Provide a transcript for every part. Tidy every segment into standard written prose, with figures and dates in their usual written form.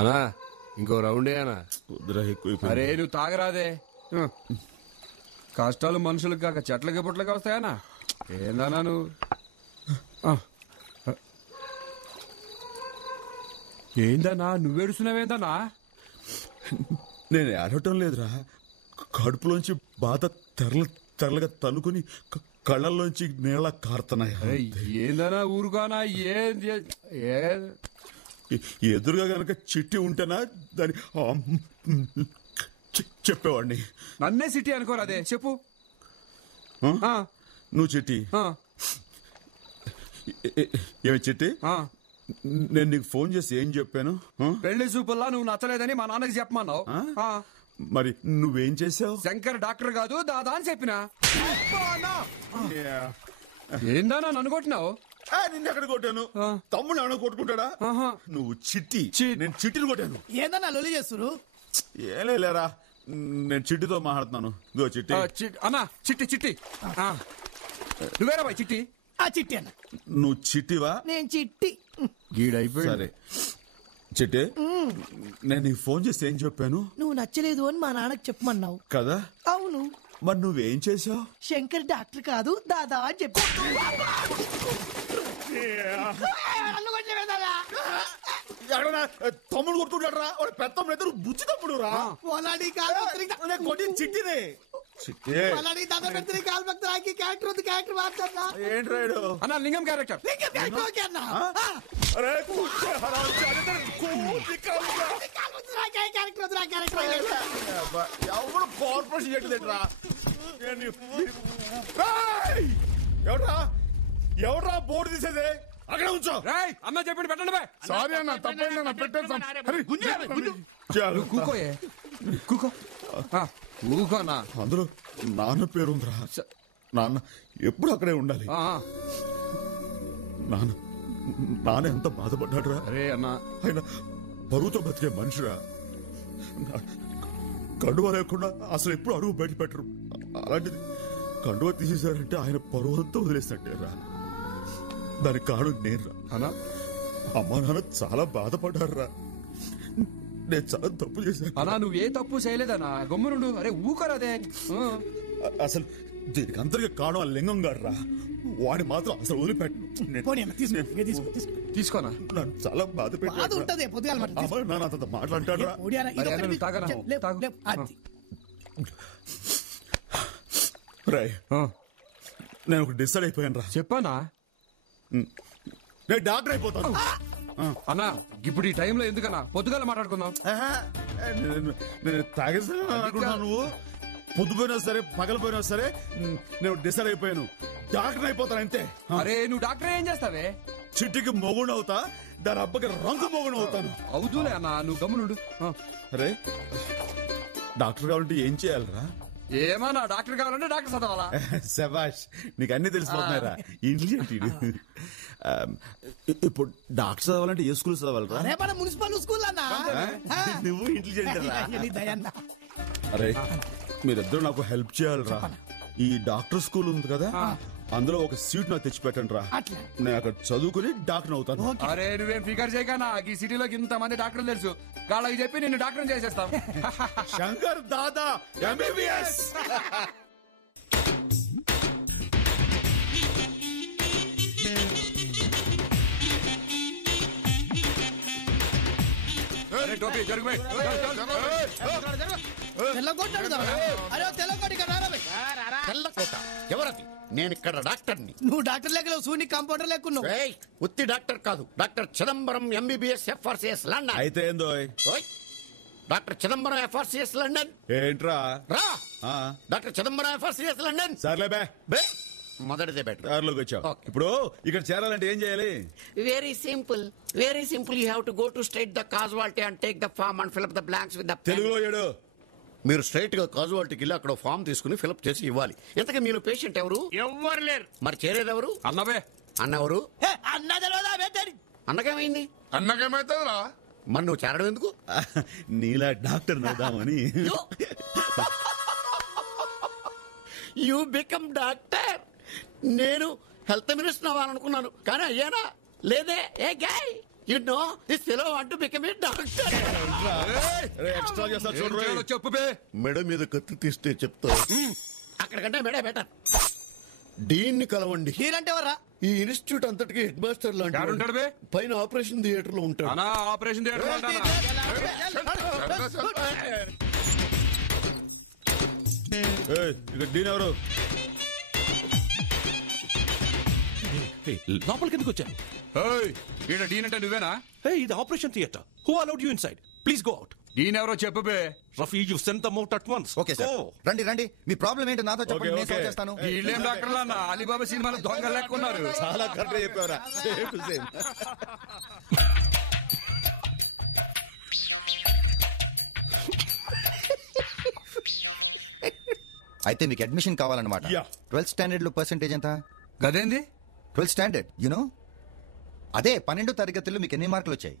అనా ఇంకో రౌండే అనా. ఎక్కువ అరే నువ్వు తాగరాదే. కష్టాలు మనుషులకు కాక చెట్లకి పుట్లకి వస్తాయనా. ఏందన్నా నువ్వు? ఏందన్నా నువ్వేడుస్తున్నావేందన్నా? నేను ఏడవటం లేదురా, కడుపులోంచి బాధ తెరలుగా తనుకుని కళ్ళల్లోంచి నీళ్ళ కారుతున్నాయి. ఏందన్నా ఊరుగానా? ఎదురుగా గనక చిట్టి ఉంటేనా దాని చెప్పేవాడిని. నన్నే సిటీ అనుకోరాదే, చెప్పు. నువ్వు చిట్టి ఏమి చిట్టి? నేను నీకు ఫోన్ చేసి ఏం చెప్పాను? పెళ్లి చూపుల్లా నువ్వు నచ్చలేదని మా నాన్నకి చెప్పమన్నావు. మరి నువ్వేం చేసావు? శంకర్ డాక్టర్ కాదు దాదా అని చెప్పినా. ఏందన్నా నన్ను కొట్టినావు? నిన్ను ఎక్కడ కొట్టాను? తమ్ముడు ఏమైనా కొట్టుకుంటాడా? నువ్వు చిట్టి, నేను చిట్టిని కొట్టాను. ఏందన్నా లొల్లి చేస్తురు? ఏం లేరా, నేను చిట్టితో మాట్లాడుతున్నాను. గో చిట్టి. అన్నా చిట్టి చిట్టి నువ్వేరా బాయ్ చిట్టి? ఆ చిట్టి అన్న. నువ్వు చిట్టివా? నేను చిట్టి. గీడైపోయి. సరే చిట్టి, నేను నీకు ఫోన్ చేసి ఏం చెప్పాను? నువ్వు నచ్చలేదు అని మా నాన్నకి చెప్పమన్నావు కదా? అవును. మరి నువ్వేం చేసావు? శంకర్ డాక్టర్ కాదు దాదా అని చెప్పి తమ్ముడు కొడుతుంటారా? పెద్ద తమ్ముడు బుచ్చి తమ్ముడు రా. చిట్టినే ఏంట్రాడు అన్నా లింగం క్యారెక్టర్. ఎవరు కార్పొరేషన్ చెట్టుదేట్రా? ఎవడ్రా ఎవడ్రా బోర్డు తీసేదే? అక్కడ ఉంచో. అన్న చెప్పండి పెట్టండి బాయ్. సారీ అన్న, తప్పైందన్న, పెట్టేస్తాం. కూకోయే కూకో కూకోనా. అందులో నాన్న పేరుందిరా. నాన్న ఎప్పుడు అక్కడే ఉండాలి. నాన్న ఎంత బాధపడ్డాడురా. అరే అన్నా, ఆయన పరువుతో బతికే మనిషిరా. కండువ లేకుండా అసలు ఎప్పుడు అడుగు బయట పెట్టరు. అలాంటిది కండువ తీసేశారంటే ఆయన పరువంతా వదిలేసినట్టేరా. దానికి కారణం నేను రా. అమ్మా నాన్న చాలా బాధపడ్డారా. నేను చాలా తప్పు చేశాను. అన్నా నువ్వే తప్పు చేయలేదన్నా, గమ్మునుండు. అరే ఊకరాదే. అసలు దీనికి అందరికీ కారణం ఆ లింగం గారు రా. వాడి మాత్రం అసలు వదిలిపెట్టు. తీసుకోనా. నన్ను చాలా బాధ పెట్టాడు. మాట్లాంటాడు. నేను ఒక డిసైడ్ అయిపోయాను రా. చెప్పానా? నేను డాక్టర్ అయిపోతాను. అన్నా ఇప్పుడు ఈ టైంలో ఎందుకన్నా? పొద్దుగాల మాట్లాడుకుందాం. నేను తాగేసాను. నువ్వు పొద్దుపోయినా సరే పగలపోయినా సరే నేను డిసైడ్ అయిపోయాను, డాక్టర్ అయిపోతాను అంతే. అరే నువ్వు డాక్టర్ ఏం చేస్తావే? చిట్టికి మొగుడు అవుతా, దాని అబ్బకి రంగు మొగుడు అవుతాను. అవుతులే అన్నా, నువ్వు గమ్మునుండు. అరే డాక్టర్ కావాలంటే ఏం చేయాలరా? ఏమన్నా డాక్టర్ కావాలంటే డాక్టర్ చదవాలా? శభాష్, నీకు అన్ని తెలిసిపోతున్నారా. ఇంటెలిజెంట్. ఇప్పుడు డాక్టర్ చదవాలంటే ఏ స్కూల్ చదవాలరా? మన మున్సిపల్ స్కూల్ అన్నా. నువ్వు ఇంటెలిజెంట్. అరే మీరిద్దరు నాకు హెల్ప్ చేయాలరా. ఈ డాక్టర్ స్కూల్ ఉంది కదా, అందులో ఒక సీట్ నాకు తెచ్చి పెట్టండి రా. నేను అక్కడ చదువుకుని డాక్టర్ అవుతాను. అరే నువ్వేం ఫికర్ చేయకనా, ఈ సిటీలోకి ఇంత మంది డాక్టర్లు తెలుసు. వాళ్ళకి చెప్పి నిన్ను డాక్టర్ చేసేస్తాం. శంకర్ దాదా MBBS. ఎవరది? నేను ఇక్కడ డాక్టర్ని. నువ్వు డాక్టర్ లెక్కలో సూని కాంపౌండర్ లెక్కున్నావు. ఉత్తి డాక్టర్ కాదు, doctor Chidambaram MBBS FRCS London. అయితే ఏందో డాక్టర్ చిదంబరం FRCS లండన్. ఏంట్రా రా. Doctor Chidambaram FRCS London. సర్లే బే, మొదటిదే బెటర్. దారిలోకి వచ్చావు. ఇప్పుడు ఇక్కడ చేరాలంటే ఏం చేయాలి? Very simple, very simple. You have to go to straight the casualty and take the form and fill up the blanks with the pen. తెలుగులో ఏడు. మీరు స్ట్రైట్ గా కాజువాలిటీకి వెళ్ళి అక్కడ ఫామ్ తీసుకుని ఫిల్అప్ చేసి ఇవ్వాలి. ఇంతకీ మీరు పేషెంట్ ఎవరు? ఎవ్వరు లేరు. మరి చేరేది ఎవరు? అన్నవే. అన్నెవరు? అన్నదేమైంది? అన్నకేమైతుందిరా? మరి నువ్వు చేరడం ఎందుకు? నీలా డాక్టర్ అవుదామని. You become doctor. నేను హెల్త్ మినిస్టర్ అవ్వాలనుకున్నాను, కానీ అయ్యానా? లేదే a guy you know this fellow want to become a doctor. Extra చేస్తా ఏం చూడరు చేయాలో చెప్పు బే. మెడ మీద కత్తి తీస్తే చెప్తా. అక్కడికంటే మేడే బెటర్. డీన్ని కలవండి. మీరంటే ఎవర్రా? ఈ ఇన్స్టిట్యూట్ అంతటికి హెడ్ మాస్టర్ ఎవరుంటాడు బే? లాంటి పైన ఆపరేషన్ థియేటర్ లో ఉంటాడు. అనా ఆపరేషన్ థియేటర్ అంటానా? ఇక డీన్ ఎవరు? లోపలికి ఎందుకు వచ్చాను? ఏయ్, ఈడ డీన్ అంటే నువ్వేనా? Hey, ఇది operation theatre. Who allowed you inside? Please go out. Dean ఎవరో చెప్పు బే. Rafi, you send them out at once. Okay sir, Go. రండి రండి, మీ ప్రాబ్లం ఏంటో నాతో చెప్పండి, ఓకే, నేను సాల్వ్ ఓకే. చేస్తాను. వీళ్ళేం డాక్టర్లు అన్న అలీబాబా సినిమాలో దొంగలు లెక్కున్నారు. చాలా కరెక్ట్ చెప్పావరా. Same to same. అయితే మీకు అడ్మిషన్ కావాలన్నమాట. Yeah. 12th స్టాండర్డ్ లో పర్సెంటేజ్ ఎంత? గదేంది? 12th స్టాండర్డ్ యునో, అదే 12వ తరగతిలో మీకు ఎన్ని మార్కులు వచ్చాయి?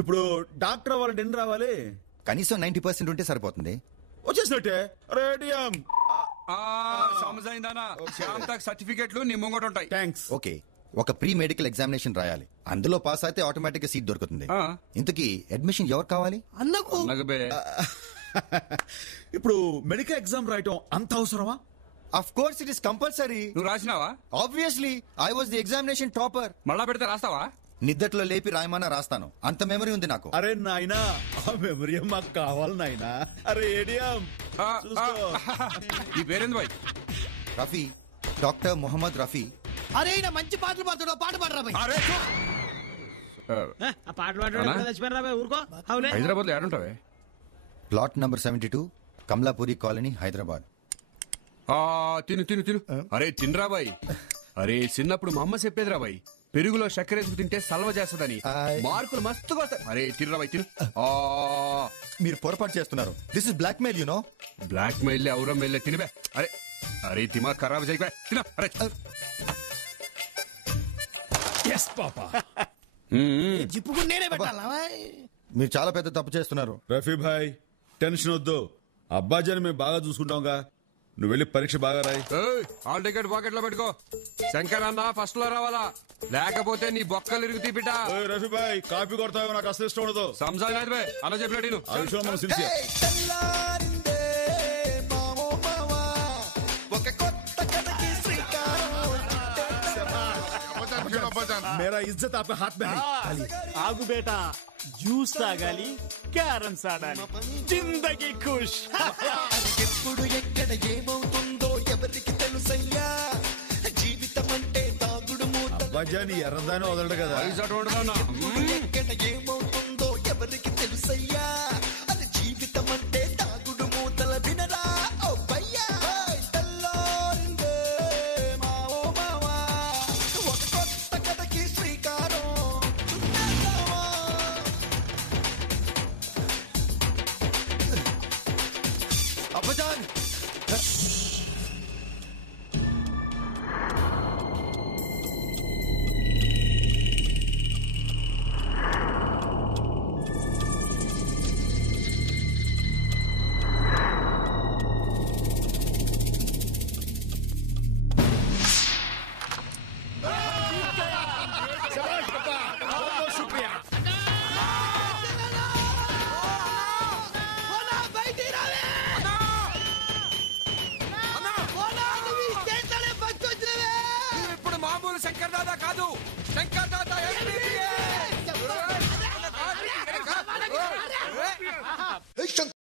ఇప్పుడు డాక్టర్ అవ్వాలంటే ఎన్ని రావాలి? కనీసం 90% ఉంటే సరిపోతుంది. వచ్చేసినట్టే. రేడియం. సమజైందానా? శ్యామ్ తక్ సర్టిఫికెట్లు నీ ముంగట ఉంటాయి. థ్యాంక్స్. ఓకే, ఒక ప్రీ మెడికల్ ఎగ్జామినేషన్ రాయాలి, అందులో పాస్ అయితే ఆటోమేటిక్ గా సీట్ దొరుకుతుంది. ఆ. ఇంతకీ అడ్మిషన్ ఎవరు కావాలి? అన్నకు నగ బే. ఇప్పుడు మెడికల్ ఎగ్జామ్ రాయటం అంత అవసరమా? Of course it is compulsory. నువ్వు రాసినావా? Obviously I was the examination topper. మళ్ళా పెడితే రాస్తావా? నిద్దట్లో లేపి రాయమానా రాస్తాను, అంత మెమరీ ఉంది నాకు. అరే నాయనా, ఆ మెమరీ మాకు కావాలి నాయనా. అరే ఏడియం నీ పేరేంది బాయ్? రఫీ, డాక్టర్ మొహమ్మద్ రఫీ. అరే ఈయన మంచి పాటలు పాడుతాడు, పాట పాడరా భయ్. అరే ఆ పాటలు పాడడం చచ్చిపోయారా ఊరుకో. అవునే హైదరాబాద్ లో ఏడుంటావే? Plot number 72, Kamalapuri colony, Hyderabad. తిను తిను తిను. అరే తినరా బాయ్. అరే చిన్నప్పుడు మా అమ్మ చెప్పేదిరా బాయ్, పెరుగులో చక్కెర వేసుకు తింటే సల్వ చేస్తుందని. మార్కులు మస్తుగా వస్తాయి. అరే తినరా బాయ్ తిను. మీరు పొరపాటు చేస్తున్నారు, this is blackmail you know. Blackmail ఔరం మెయిల్ తినిబే. అరే అరే దిమాగ్ ఖరాబ్ చేయబే. తిన. అరే ఎస్ పాపా. జిప్పుకు నేనే పెట్టాలా? మీరు చాలా పెద్ద తప్పు చేస్తున్నారు. రఫీ భాయ్ టెన్షన్ వద్దు, అబ్బాజీని మేము బాగా చూసుకుంటాంగా. నువ్వు వెళ్ళి పరీక్ష బాగా రాయి. హాల్ టికెట్ పాకెట్ లో పెట్టుకో. శంకర్ అన్న ఫస్ట్ లో రావాలా, లేకపోతే నీ బొక్కలు ఇరుగు తీపిట. రఫీ భాయ్ కాపీ కొడతావు, నాకు అసలు ఇష్టం ఉండదు. సంసారం అయితే బే అన్న చెప్పినట్టు ఆ విషయంలో మనం సిన్సియర్. मेरा इज्जत आपके हाथ में है. ఆగు బేటా, జ్యూస్ తాగాలి, క్యారమ్స్ ఆడాలి, జిందగీ ఖుష్. ఎప్పుడు ఎక్కడ ఏమవుతుందో ఎవరికి తెలుసయ్యా, జీవితం అంటే తాగుడు మూత. అబ్బాజాని ఎర్రదాని వదలడు కదా. ఎక్కడ ఏమవుతుందో ఎవరికి తెలుసయ్యా, అది జీవితం అంటే తాగుడు మూతల వినరా ఓ భయ్యా. తెల్లారిందే మావో మావా, ఒక కొత్త కథకి శ్రీకారం చుట్టేద్దామా. అబ్బజాన్, ఇప్పుడు మామూలు శంకర్ దాదా కాదు, శంకర్ దాదా ఎంబీబీఎస్.